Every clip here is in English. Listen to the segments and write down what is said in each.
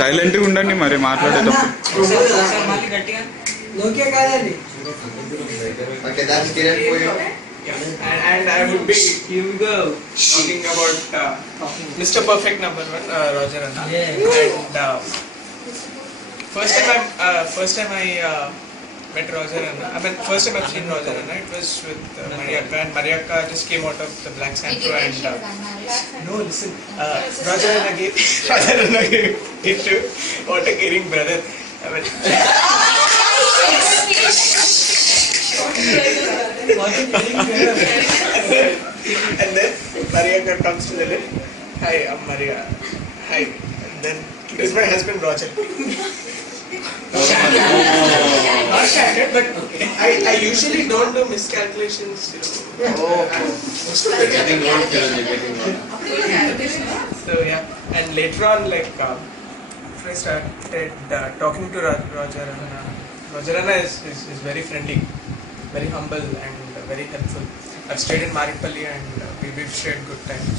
సైలెంట్గా ఉండండి మరి మాట్లాడేటప్పుడు. And I would be talking about Mr. Perfect number one, Roger Anna. And first time I met Roger Anna. I mean, first time I've seen Roger Anna, it was with Mariaka, and Mariaka just came out of the Black Santro and no, listen, Roger Anna gave it to what a caring brother. I mean, and then Mariaka comes to the lift. Hi, I'm Maria. Hi. And then this is my husband Roger. Not standard, but I usually don't do miscalculations. Getting old, getting old. So yeah, and later on, like if I started talking to Roger Anna. Roger Anna is very friendly, very humble, and very helpful. I've stayed in Maripalli and we've shared good times.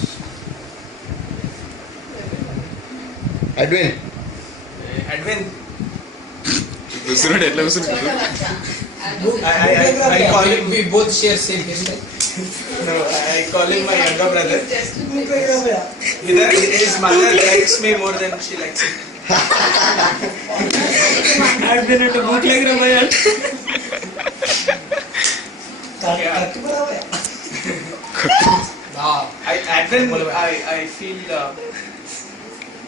Edwin. Edwin. ఎట్లా కూర్చున్నాడు? I call him. We both share same hairstyle. No, I call him my younger brother. Either his mother likes me more than she likes him. I've been at a bootleg Ramaya. I feel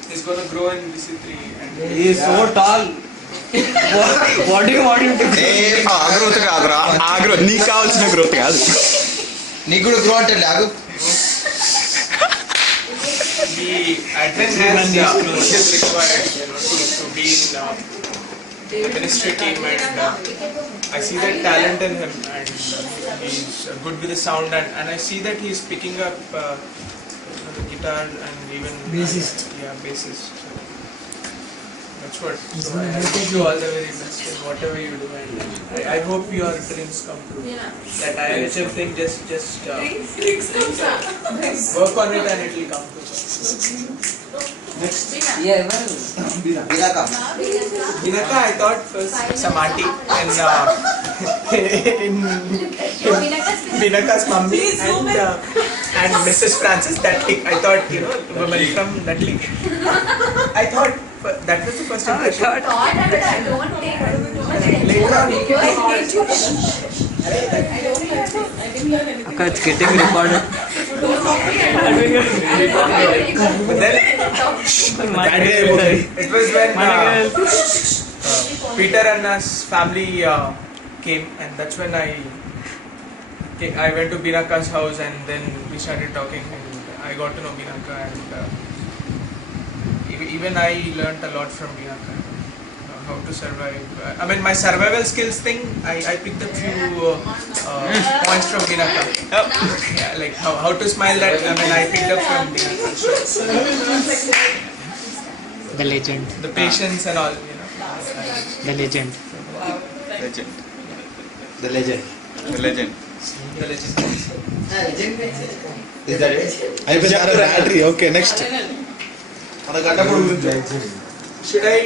he's going to grow in BC3. He is so tall. What do you want him to do? ఆ growth కాదురా, ఆ growth నీకు కావాల్సిన growth కాదు. నీకు కూడా grow అంటే లాగు. The Advent has what is required, to be in the ministry team, and I see that talent in him, and he's good with the sound, and I see that he's picking up the guitar and even Bassist. Bassist. That's what. So I wish you all the very best in whatever you do, and I hope your dreams come true. That IHF thing, just work on it and it will come true. Next. Binaka. Binaka, I thought first some auntie and in Binaka's mummy and Mrs. Francis, that league. I thought, women from that league. I thought that was the first impression. Later on, Okay, it's getting recorded. but then it was when Peter Anna's family came, and that's when I went to Binaka's house, and then we started talking, and I got to know Binaka, and even I learnt a lot from Binaka. How to survive. I mean, my survival skills thing, I picked up few points from Binaka. Yeah, like how to smile, that I mean, I picked up from Binaka. The legend. The patience and all, The legend. Legend. The legend. The legend. The legend. Is that it? అయిపోయింది battery. Okay next. Should I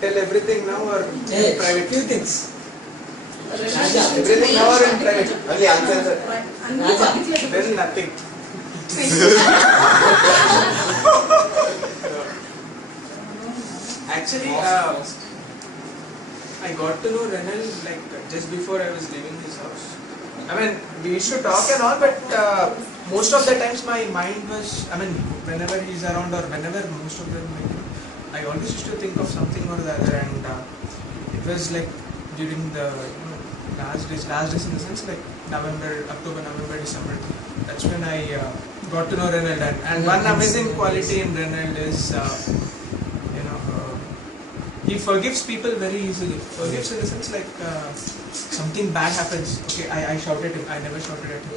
tell everything now or private? Few things. Everything now or in private? Only answer. Then nothing. Actually, I got to know Renal like just before I was leaving his house. I mean, we used to talk and all, but most of the times my mind was, I mean, whenever he's around or whenever most of them, I always used to think of something or the other, and it was like during the last days in the sense like October, November, December. That's when I got to know Renald, and one amazing quality in Renald is, he forgives people very easily. Forgives in the sense like something bad happens. Okay, I shouted at him. I never shouted at him.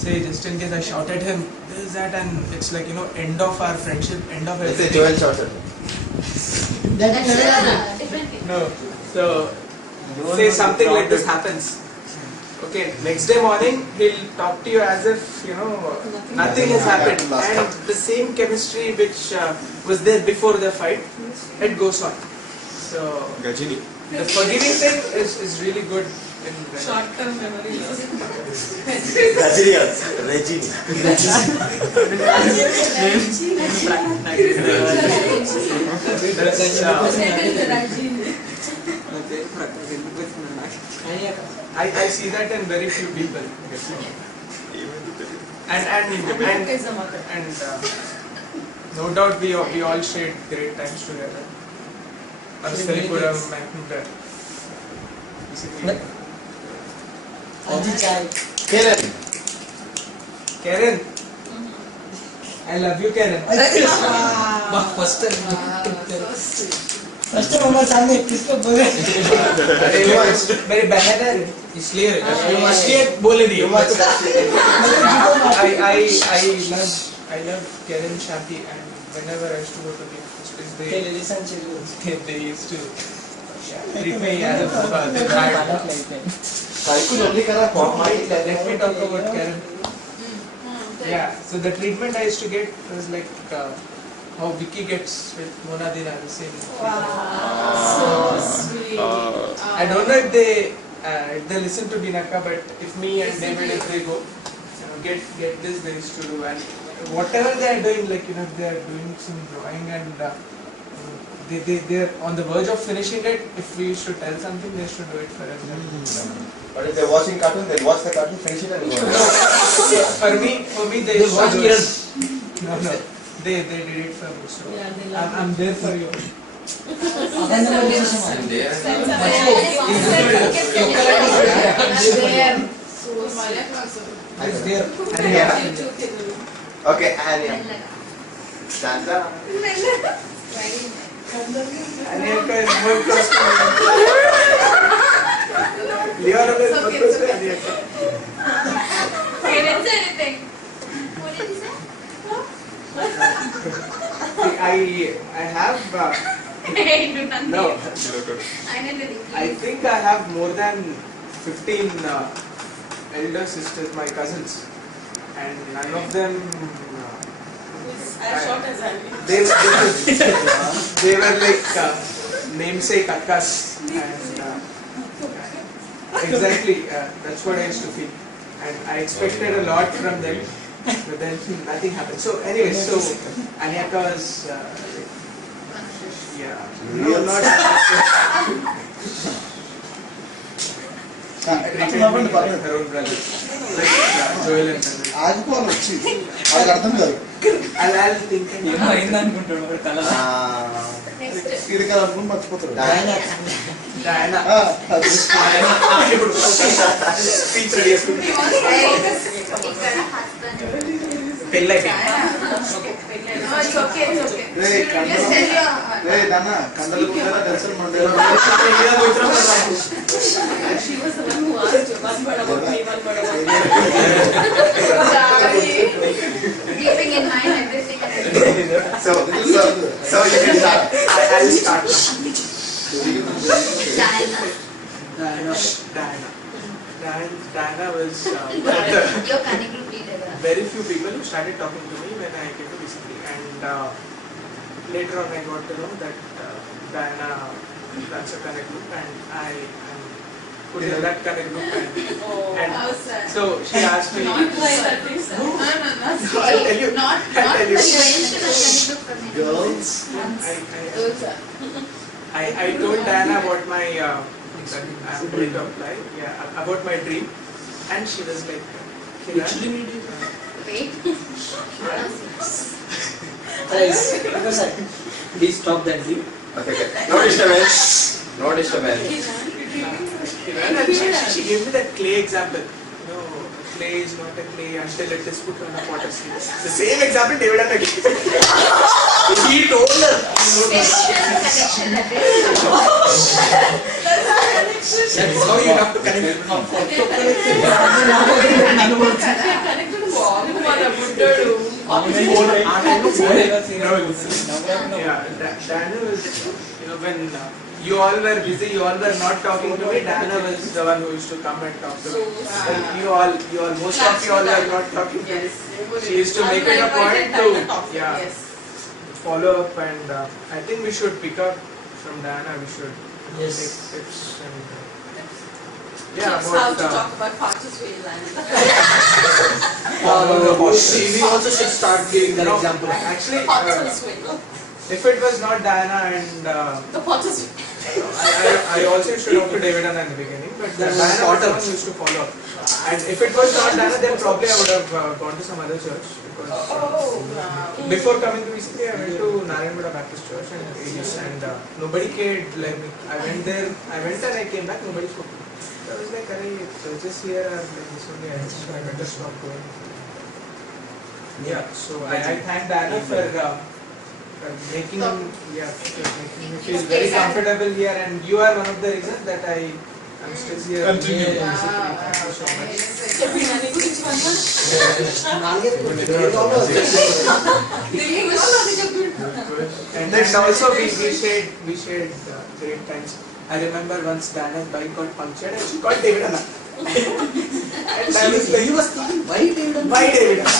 Say just in case I shout at him, this, that, and it's like end of our friendship, end of everything. Joel shouted. No. So say something like this happens. Okay, next day morning he'll talk to you as if nothing has happened, and the same chemistry which was there before the fight, it goes on. So Gajini. the forgiving thing is really good in Short-term memory loss. I see that in very few people. And no doubt we all shared great times together. Arastharipuram and basically. Karen, I love you, Karen. First time हमारे सामने किसको बोले मेरी बहन है इसलिए बोले दिए I love Karen Shanti, and whenever I used to go to the office place, they used to treat me as if they had. Let me talk about Karen. Yeah, so the treatment I used to get was like how Vicky gets with Mona Dina, the same. So sweet. I don't know if they listen to Binaka, but if me and David, if they go, get this, they used to do, and whatever they are doing, like if they are doing some drawing and they're on the verge of finishing it, if we should tell something, they should do it for us. But if they're watching cartoon, they'll watch the cartoon, finish it and go. For me, they watch it. No. They did it for me, so Yeah, they love I'm there for you. It's there. Okay, Anya. Stanza. Anelka is more close to me. Leon is more close to Anelka. I have no. I think I have more than 15 elder sisters, my cousins, and none of them. As short as I They were like namesake akkas, and exactly that's what I used to feel, and I expected a lot from them, but then nothing happened. So anyway, so Anyaka was no, not treated me like her own brother, like Joel and Daniel. ఆగిపోవాలి వచ్చి వాళ్ళకి అర్థం కాదు I'll think and ఏమో అయింది అనుకుంటాడు వాడు కళ ఇది కాదు అనుకుని మర్చిపోతాడు Diana. అది ఇప్పుడు స్పీచ్ రెడీ చేసుకుంటా నాన్న కండలు కూడా తెలుసు మండలం She was the one who asked you, one word about me, one word about Keeping in mind everything and everything. So you can start. I'll start. Diana was Your cunning group leader. very few people who started talking to me when I came to BCP, and later on I got to know that Diana runs a connect group, and I am put in that connect group, and how sad. so she asked me. Not like that, please. No, I'll tell you. Not I'll tell you. you mentioned a cunning group for me. Girls. I told Diana about my I'm going to apply, about my dream, and she was like, Wait. Please stop that dream. Okay. No disturbance. No disturbance. And she gave me that clay example. Clay is not a clay until it is put on a potter's wheel. The same example David and I gave. He told her. Connection that is. That's how you have to connect. Yeah, Daniel was, when you all were busy, you all were not talking to me. Diana was the one who used to come and talk to me. Most of you all were not talking to me. Yes. She used to make it a point to follow up, and I think we should pick up from Diana. We should take tips and Tips how to talk about Parth's Wheel and We also should start giving that example. Actually, Parth's Wheel. if it was not Diana and The Parth's Wheel. I also used to talk to David in the beginning, but Diana was the one who used to follow up. And if it was not Diana, then probably I would have gone to some other church. Because before coming to VCP, I went to Narayanpura Baptist Church and AGS, and nobody cared. Like I went there, and I came back. Nobody spoke to me. So I was like, "Arey, churches here are like this only." I better stop going. Yeah. So I thank Diana for making me feel very comfortable here, and you are one of the reasons that I am still here. Continue. Thank you so much. Nani guరించి వన్నా And then also we shared great times. I remember once Diana's bike got punctured and she called David Anna. And I was like, He was thinking, why David? why David Anna?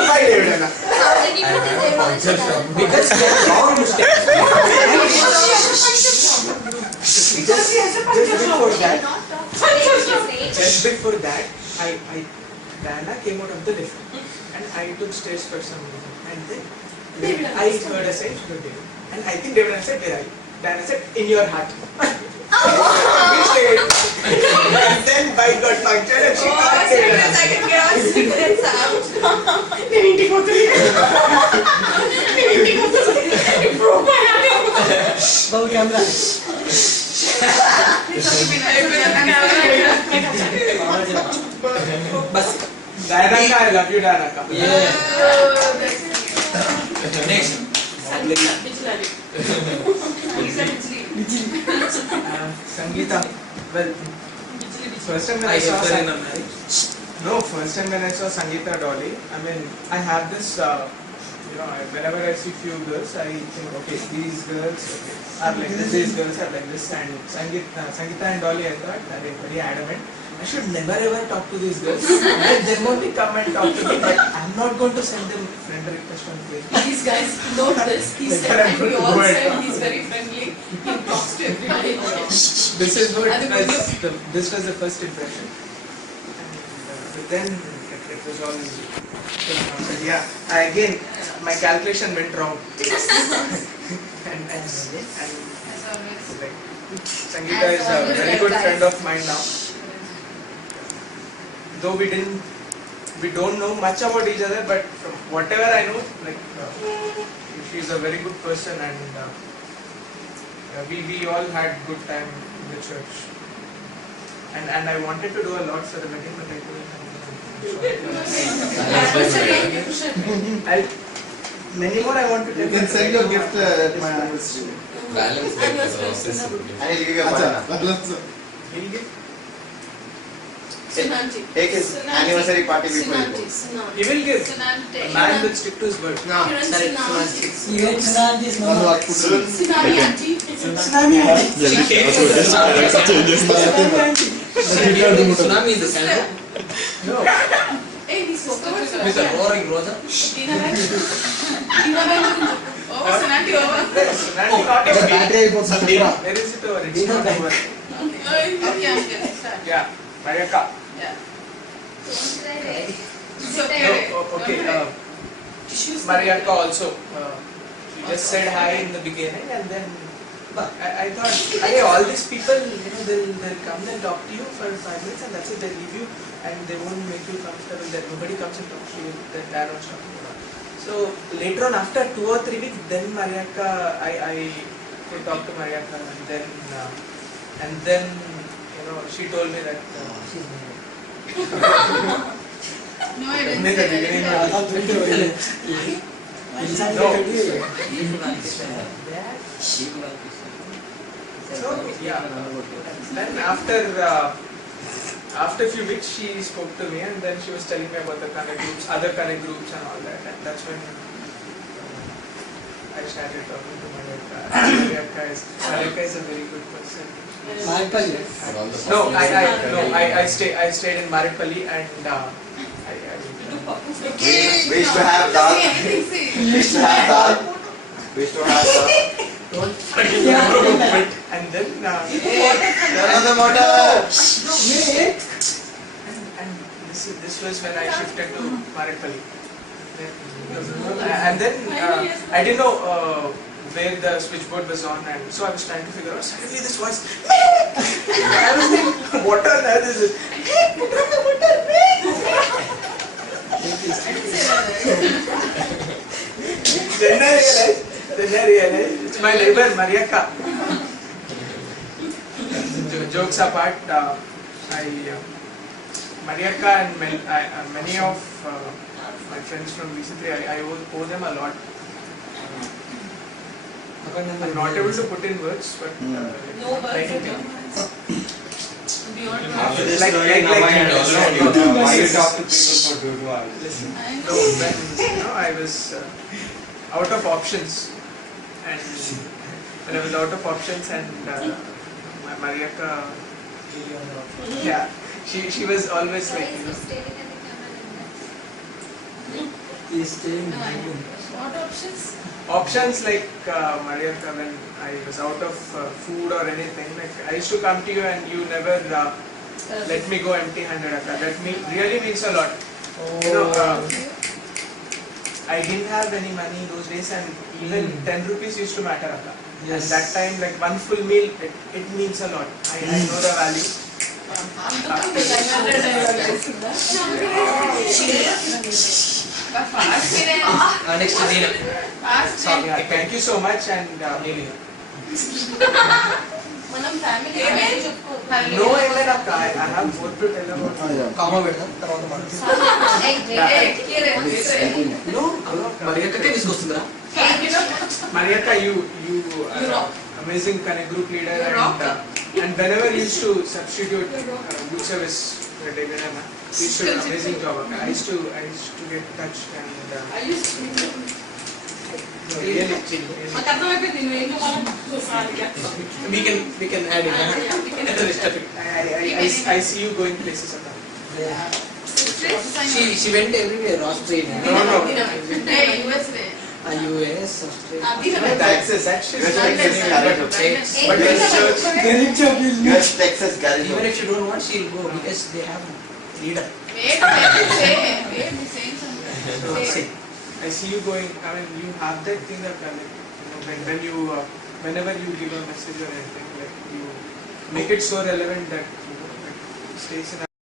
Why David Anna? How did you put it there? Because he had wrong mistakes. Just before that, Diana came out of the lift and I took stairs for some reason. And then I heard her say, David. And I think David Anna said, where are you? Diana said, in your heart. We stayed. And then bike got punctured and she called David Anna. Babu camera. Bas. Diana, I love you, Diana. Yeah. Next. Sangeeta. Well, first time when I saw first time when I saw Sangeeta Dolly, I mean, I have this, whenever I see few girls, I think, okay, these girls are like this, these girls are like this, and Sangeeta and Dolly, I thought, they were very adamant. I should never ever talk to these girls. Let them only come and talk to me, but I'm not going to send them friend request on Facebook. These guys know this. He said, and we all said he's very friendly. He talks to everybody. This is what this was the first impression. But then it was all yeah. Again, my calculation went wrong. and like Sangeeta is a very good friend of mine now. Though we don't know much about each other, but from whatever I know, like she's a very good person, and we all had good time in the church. And I wanted to do a lot for the wedding, but I couldn't. Many more I want to tell. You can send your gift at my anniversary. And he'll give you a banana. He'll give. Take his anniversary party before you go. He will give. A man will stick to his word. Even Sunanji is no more. Tsunami is the center. No. With a roaring rosa. Battery అయిపోతుంది. Where is it over? It's not over. Yeah, Mayaka. No, okay. Mariaka also. She just said hi in the beginning, and then I thought, hey, all these people, they'll come and talk to you for 5 minutes, and that's it. They'll leave you, and they won't make you comfortable. That nobody comes and talks to you. That Dad was talking about. So later on, after 2 or 3 weeks, then Mariaka, I talked to Mariaka, and then she told me that she's married. No, I didn't In the say beginning, that. So yeah. Then after a few weeks, she spoke to me, and then she was telling me about the connect groups, other connect groups, and all that. And that's when I I started talking to Mariaka. Mariaka is a very good person. Maripalli. No, I stayed in Maripalli and We used to have dal. We used to have dal. We used to have dal. don't forget and then Another motor. and this was when I shifted to Maripalli. And then I didn't know where the switchboard was on, and so I was trying to figure out. Suddenly this voice, I was like, what on earth is this? Then I realized it's my neighbor Mariaka. Jokes apart, Mariaka and many of my friends from recently, I owe them a lot. I'm not able to put in words, but No words trying at to all. Beyond After words. this Like- story, now like- I like- understand why you talk to people for 2 hours. listen. I So know. when I was out of options, and when I was out of options, and Mariaka, yeah, she was always like, you know. He's staying No, I know. behind. What options? Options like Mariaka, when I was out of food or anything, like I used to come to you and you never let me go empty-handed. Akka. That really means a lot. You know, I didn't have any money those days, and even 10 rupees used to matter. Akka. And Yes. that time, like one full meal, it means a lot. I know the value. Next to Dina. Yeah, thank you so much, and మనం family family చెప్పుకోవాలి. no, even Akka, I have more to tell about. Comma పెడదాం తర్వాత మాట్లాడదాం. No, మరి ఎక్కడికే తీసుకొస్తుందా? Mariaka, you rock. amazing Connect group leader, You rock. and whenever you used to substitute good service for Devinana, you used to do an amazing job. Akka. I used to get touched, and really, మాకు అర్థమైపోయింది నువ్వు ఏంటో మనం We can add it. I see you going places. Akka. She went everywhere. Australia, No. US, Australia. That's actually. Yes, Texas garage. But this church, Yes, Texas garage. Even if you don't want, she'll go because they have a leader. So, say. I see you going. I mean, you have that thing that, like, you know, like when you, whenever you give a message or anything, like you make it so relevant that, you know, like stays in